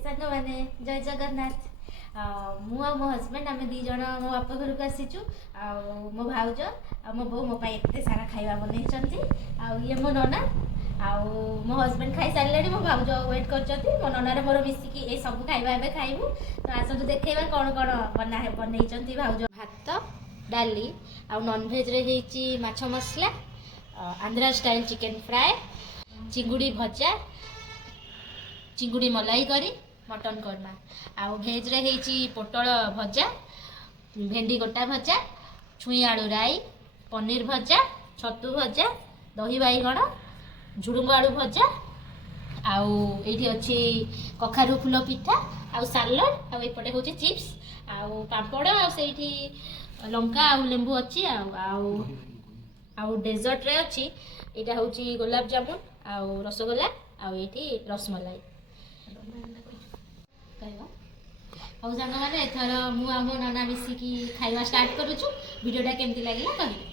सांग मैंने जय जगन्नाथ मु आ मो हजबैंड आम दी जन मो बापा घर को आसीचु मो भाउज आ मो बो मो एत सारा खाଇବା बनई ये मो नना मो हजबैंड खाई सारे मो भाउज वेट कर मो ननार मोर मिसिकी ये सब खाଇବା एबे खाइबू तो आसतु देखा कौन कौन बना बनई भाउज भात डाली आ नॉनवेज रे हेची माछ मसला आंध्रा स्टाइल चिकेन फ्राए चिंगुड़ी भजा चिंगुड़ी मलाई करी मटन करमा आउ भेज रे हेची पोटल भजा भेंडी गोटा भजा छुई आलू राई पनीर भजा छतु भजा दही बाईगण झुडुंग आलू भजा आउ एठी अछि कखारु फूल पिठा आउ सालाड आउ एपटे होची चिप्स आउ पापड़ आउ सेठी लंका आउ लेंबू अछि आउ आउ डेजर्ट रे अछि एटा होची गुलाब जामुन आउ रसगोल्ला आउ एठी रसमलाई ଆଉ ସାଙ୍ଗମାନେ ଏଥର ମୁଁ ଆମ ନନା ମିଶିକି ଖାଇବା ଷ୍ଟାର୍ଟ କରୁଛୁ ଭିଡ଼ିଓଟା କେମିତି ଲାଗିଲା କହିବେ।